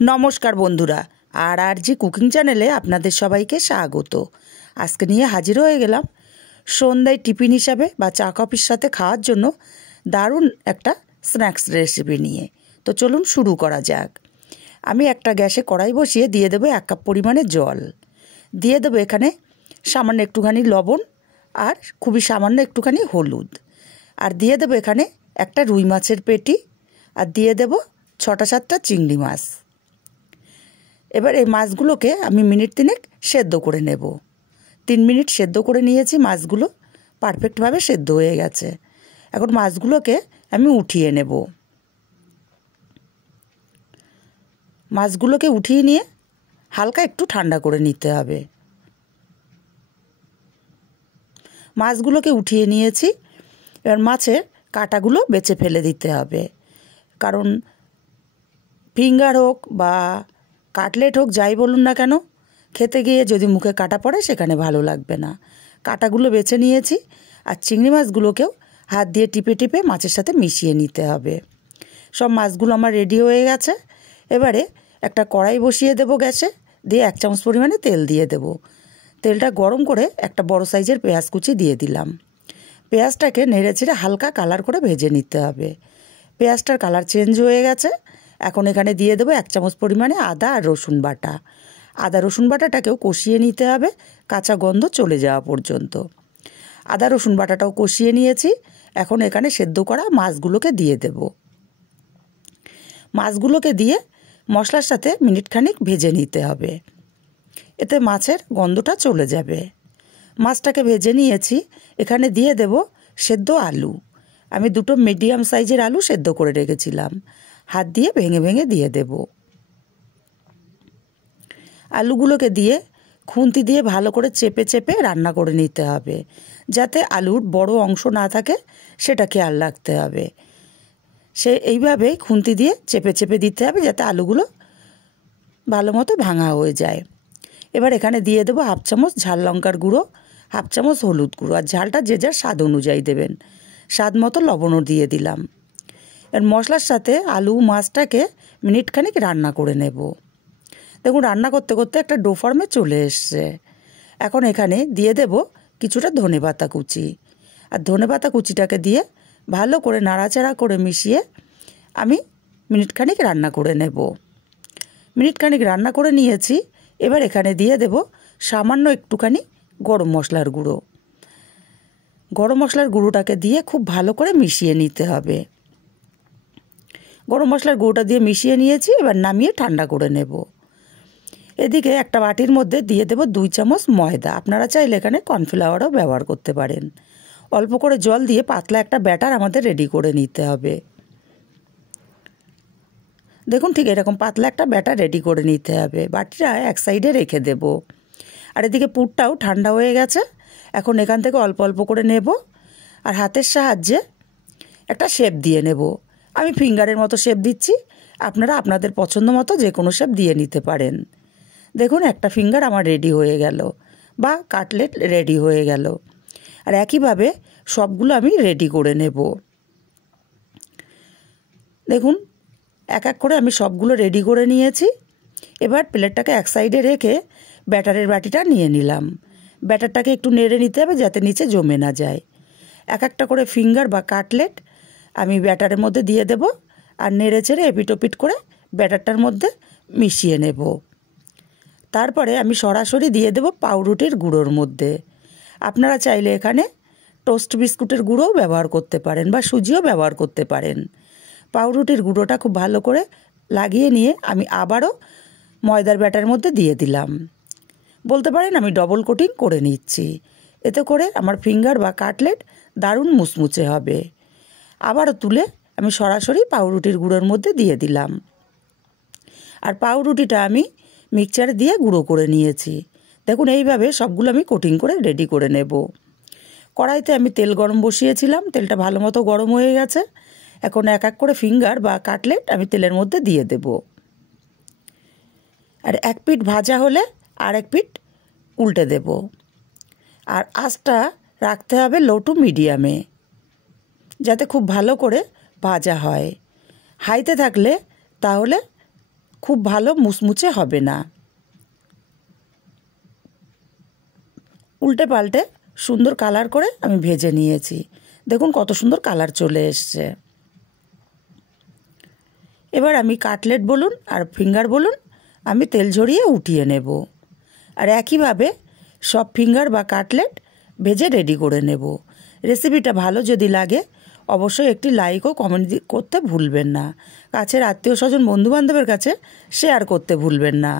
নমস্কার বন্ধুরা, আর জি কুকিং চ্যানেলে আপনাদের সবাইকে স্বাগত। আজকে নিয়ে হাজির হয়ে গেলাম সন্ধ্যায় টিফিন হিসাবে বা চা কফির সাথে খাওয়ার জন্য দারুণ একটা স্ন্যাক্স রেসিপি নিয়ে। তো চলুন শুরু করা যাক। আমি একটা গ্যাসে কড়াই বসিয়ে দিয়ে দেবো 1 কাপ পরিমাণে জল, দিয়ে দেবো এখানে সামান্য একটুখানি লবণ আর খুবই সামান্য একটুখানি হলুদ, আর দিয়ে দেবো এখানে একটা রুই মাছের পেটি, আর দিয়ে দেবো 6-7টা চিংড়ি মাছ। এবার এই মাছগুলোকে আমি মিনিট 3 সেদ্ধ করে নেব। 3 মিনিট সেদ্ধ করে নিয়েছি, মাছগুলো পারফেক্টভাবে সেদ্ধ হয়ে গেছে। এখন মাছগুলোকে আমি উঠিয়ে নেব। মাছগুলোকে উঠিয়ে নিয়ে হালকা একটু ঠান্ডা করে নিতে হবে। মাছগুলোকে উঠিয়ে নিয়েছি। এবার মাছের কাঁটাগুলো বেছে ফেলে দিতে হবে, কারণ ফিঙ্গার হোক বা কাটলেট হোক যাই বলুন না কেন, খেতে গিয়ে যদি মুখে কাটা পড়ে সেখানে ভালো লাগবে না। কাঁটাগুলো বেছে নিয়েছি, আর চিংড়ি মাছগুলোকেও হাত দিয়ে টিপে টিপে মাছের সাথে মিশিয়ে নিতে হবে। সব মাছগুলো আমার রেডি হয়ে গেছে। এবারে একটা কড়াই বসিয়ে দেব গ্যাসে, দিয়ে 1 চামচ পরিমাণে তেল দিয়ে দেব। তেলটা গরম করে একটা বড় সাইজের পেঁয়াজ কুচি দিয়ে দিলাম। পেঁয়াজটাকে নেড়ে চেড়ে হালকা কালার করে ভেজে নিতে হবে। পেঁয়াজটার কালার চেঞ্জ হয়ে গেছে। এখন এখানে দিয়ে দেবো 1 চামচ পরিমাণে আদা আর রসুন বাটা। আদা রসুন বাটাটাকেও কষিয়ে নিতে হবে কাঁচা গন্ধ চলে যাওয়া পর্যন্ত। আদা রসুন বাটাটাও কষিয়ে নিয়েছি। এখন এখানে সেদ্ধ করা মাছগুলোকে দিয়ে দেব। মাছগুলোকে দিয়ে মশলার সাথে মিনিট খানিক ভেজে নিতে হবে, এতে মাছের গন্ধটা চলে যাবে। মাছটাকে ভেজে নিয়েছি। এখানে দিয়ে দেব সেদ্ধ আলু। আমি 2টো মিডিয়াম সাইজের আলু সেদ্ধ করে রেখেছিলাম, হাত দিয়ে ভেঙে ভেঙে দিয়ে দেব। আলুগুলোকে দিয়ে খুন্তি দিয়ে ভালো করে চেপে চেপে রান্না করে নিতে হবে, যাতে আলুর বড় অংশ না থাকে সেটা খেয়াল রাখতে হবে। এইভাবেই খুন্তি দিয়ে চেপে চেপে দিতে হবে, যাতে আলুগুলো ভালো মতো ভাঙা হয়ে যায়। এবার এখানে দিয়ে দেবো 1/2 চামচ ঝাল লঙ্কার গুঁড়ো, 1/2 চামচ হলুদ গুঁড়ো, আর ঝালটা যে যার স্বাদ অনুযায়ী দেবেন। স্বাদ মতো লবণও দিয়ে দিলাম। এর মশলার সাথে আলু মাছটাকে মিনিট খানিক রান্না করে নেব। দেখুন রান্না করতে করতে একটা ডো ফর্মে চলে এসছে। এখন এখানে দিয়ে দেব কিছুটা ধনেপাতা কুচি, আর ধনেপাতা কুচিটাকে দিয়ে ভালো করে নাড়াচাড়া করে মিশিয়ে আমি মিনিট খানিক রান্না করে নেব। মিনিট খানিক রান্না করে নিয়েছি। এবার এখানে দিয়ে দেব সামান্য একটুখানি গরম মশলার গুঁড়ো। গরম মশলার গুঁড়োটাকে দিয়ে খুব ভালো করে মিশিয়ে নিতে হবে। গরম মশলার গুঁড়োটা দিয়ে মিশিয়ে নিয়েছি। এবার নামিয়ে ঠান্ডা করে নেব। এদিকে একটা বাটির মধ্যে দিয়ে দেব 2 চামচ ময়দা। আপনারা চাইলে এখানে কর্নফ্লাওয়ারও ব্যবহার করতে পারেন। অল্প করে জল দিয়ে পাতলা একটা ব্যাটার আমাদের রেডি করে নিতে হবে। দেখুন ঠিক এরকম পাতলা একটা ব্যাটার রেডি করে নিতে হবে। বাটিটা এক সাইডে রেখে দেব। আর এদিকে পুরটাও ঠান্ডা হয়ে গেছে। এখন এখান থেকে অল্প অল্প করে নেব, আর হাতের সাহায্যে একটা শেপ দিয়ে নেব। আমি ফিঙ্গারের মতো শেপ দিচ্ছি, আপনারা আপনাদের পছন্দ মতো যে কোনো শেপ দিয়ে নিতে পারেন। দেখুন একটা ফিঙ্গার আমার রেডি হয়ে গেল, বা কাটলেট রেডি হয়ে গেল। আর একইভাবে সবগুলো আমি রেডি করে নেব। দেখুন এক এক করে আমি সবগুলো রেডি করে নিয়েছি। এবার প্লেটটাকে এক সাইডে রেখে ব্যাটারের বাটিটা নিয়ে নিলাম। ব্যাটারটাকে একটু নেড়ে নিতে হবে যাতে নিচে জমে না যায়। এক একটা করে ফিঙ্গার বা কাটলেট আমি ব্যাটারের মধ্যে দিয়ে দেব, আর নেড়ে চেড়ে এপিট ওপিট করে ব্যাটারটার মধ্যে মিশিয়ে নেব। তারপরে আমি সরাসরি দিয়ে দেব পাউরুটির গুঁড়োর মধ্যে। আপনারা চাইলে এখানে টোস্ট বিস্কুটের গুঁড়োও ব্যবহার করতে পারেন, বা সুজিও ব্যবহার করতে পারেন। পাউরুটির গুঁড়োটা খুব ভালো করে লাগিয়ে নিয়ে আমি আবারও ময়দার ব্যাটারের মধ্যে দিয়ে দিলাম। বলতে পারেন আমি ডবল কোটিং করে নিচ্ছি। এতে করে আমার ফিঙ্গার বা কাটলেট দারুণ মুচমুচে হবে। আবারও তুলে আমি সরাসরি পাউরুটির গুঁড়োর মধ্যে দিয়ে দিলাম। আর পাউরুটিটা আমি মিক্সচারে দিয়ে গুঁড়ো করে নিয়েছি। দেখুন এইভাবে সবগুলো আমি কোটিং করে রেডি করে নেব। কড়াইতে আমি তেল গরম বসিয়েছিলাম, তেলটা ভালো মতো গরম হয়ে গেছে। এখন এক এক করে ফিঙ্গার বা কাটলেট আমি তেলের মধ্যে দিয়ে দেব। আর এক পিঠ ভাজা হলে আর এক পিঠ উল্টে দেব। আর আঁচটা রাখতে হবে লো টু মিডিয়ামে, যাতে খুব ভালো করে ভাজা হয়। হাইতে থাকলে তাহলে খুব ভালো মুচমুচে হবে না। উল্টে পাল্টে সুন্দর কালার করে আমি ভেজে নিয়েছি। দেখুন কত সুন্দর কালার চলে এসছে। এবার আমি কাটলেট বলুন আর ফিঙ্গার বলুন আমি তেল ঝরিয়ে উঠিয়ে নেব। আর একইভাবে সব ফিঙ্গার বা কাটলেট ভেজে রেডি করে নেব। রেসিপিটা ভালো যদি লাগে অবশ্যই একটি লাইক ও কমেন্ট করতে ভুলবেন না। কাছের আত্মীয় স্বজন বন্ধুবান্ধবের কাছে শেয়ার করতে ভুলবেন না।